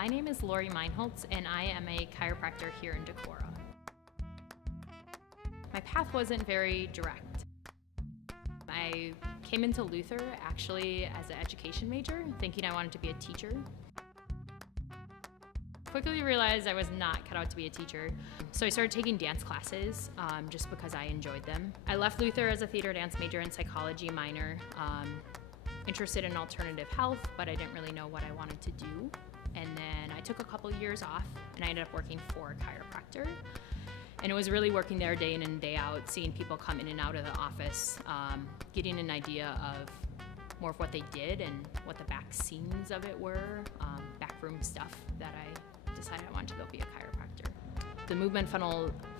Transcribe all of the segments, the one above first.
My name is Lori Meinholtz, and I am a chiropractor here in Decorah. My path wasn't very direct. I came into Luther actually as an education major, thinking I wanted to be a teacher. Quickly realized I was not cut out to be a teacher, so I started taking dance classes just because I enjoyed them. I left Luther as a theater dance major and psychology minor, interested in alternative health, but I didn't really know what I wanted to do. And then I took a couple years off and I ended up working for a chiropractor. And it was really working there day in and day out, seeing people come in and out of the office, getting an idea of more of what they did and what the back scenes of it were, backroom stuff that I decided I wanted to go be a chiropractor. The movement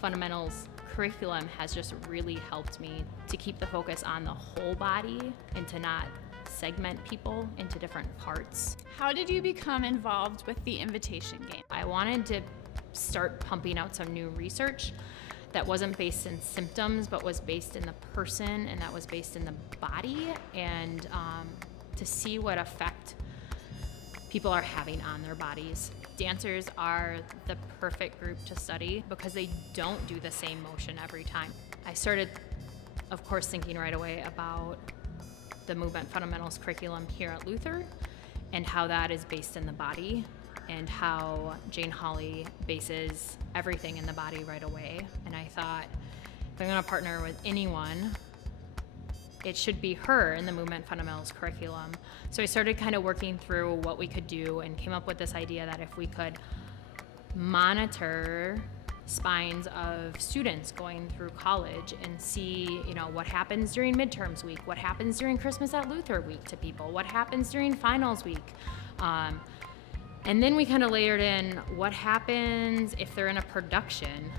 fundamentals curriculum has just really helped me to keep the focus on the whole body and to not segment people into different parts. How did you become involved with the invitation game? I wanted to start pumping out some new research that wasn't based in symptoms but was based in the person and that was based in the body, and to see what effect people are having on their bodies. Dancers are the perfect group to study because they don't do the same motion every time. I started, of course, thinking right away about the movement fundamentals curriculum here at Luther and how that is based in the body and how Jane Hawley bases everything in the body right away. And I thought, if I'm gonna partner with anyone, it should be her in the movement fundamentals curriculum. So I started kind of working through what we could do and came up with this idea that if we could monitor spines of students going through college and see, what happens during midterms week, what happens during Christmas at Luther week to people, what happens during finals week. And then we kind of layered in what happens if they're in a production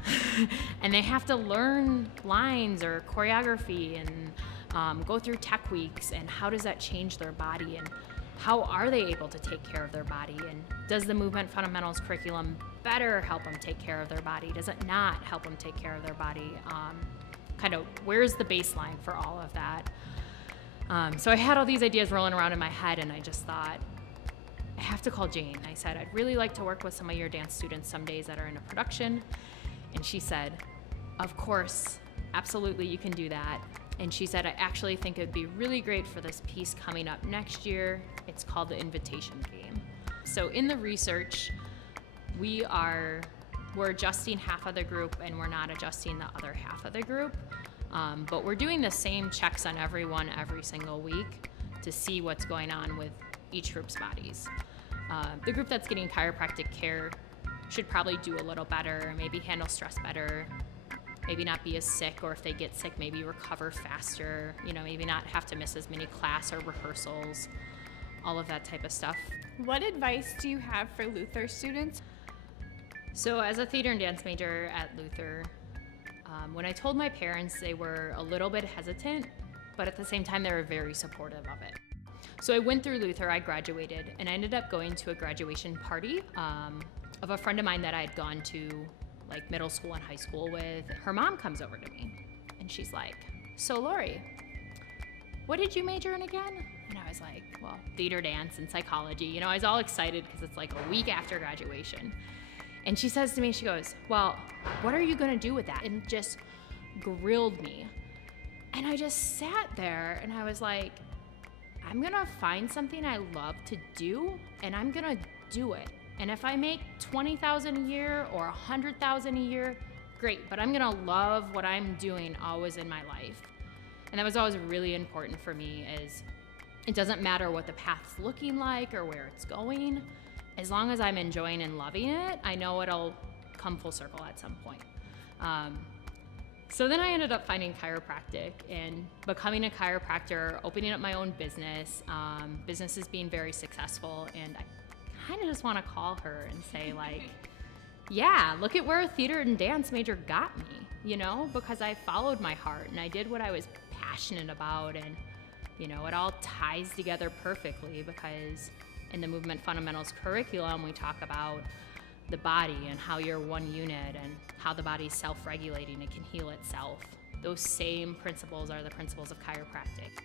and they have to learn lines or choreography and go through tech weeks, and how does that change their body, and how are they able to take care of their body, and does the movement fundamentals curriculum better help them take care of their body? Does it not help them take care of their body? Kind of where's the baseline for all of that? So I had all these ideas rolling around in my head, and I just thought, I have to call Jane. I said, I'd really like to work with some of your dance students some days that are in a production. And she said, of course, absolutely, you can do that. And she said, I actually think it'd be really great for this piece coming up next year. It's called the Invitation Game. So in the research, we're adjusting half of the group and we're not adjusting the other half of the group. But we're doing the same checks on everyone every single week to see what's going on with each group's bodies. The group that's getting chiropractic care should probably do a little better, maybe handle stress better, maybe not be as sick, or if they get sick, maybe recover faster, maybe not have to miss as many class or rehearsals, all of that type of stuff. What advice do you have for Luther students? So as a theater and dance major at Luther, when I told my parents, they were a little bit hesitant, but at the same time, they were very supportive of it. So I went through Luther, I graduated, and I ended up going to a graduation party of a friend of mine that I had gone to like middle school and high school with. Her mom comes over to me and she's like, so Lori, what did you major in again? And I was like, well, theater, dance, and psychology. I was all excited because it's like a week after graduation. And she says to me, she goes, well, what are you gonna do with that? And just grilled me. And I just sat there and I was like, I'm gonna find something I love to do and I'm gonna do it. And if I make $20,000 a year or $100,000 a year, great, but I'm gonna love what I'm doing always in my life. And that was always really important for me, is it doesn't matter what the path's looking like or where it's going. As long as I'm enjoying and loving it, I know it'll come full circle at some point. So then I ended up finding chiropractic and becoming a chiropractor, opening up my own business. Business is being very successful, and I kind of just want to call her and say, like, yeah, look at where a theater and dance major got me, because I followed my heart and I did what I was passionate about, and it all ties together perfectly, because in the movement fundamentals curriculum we talk about the body and how you're one unit and how the body's self-regulating, it can heal itself. Those same principles are the principles of chiropractic.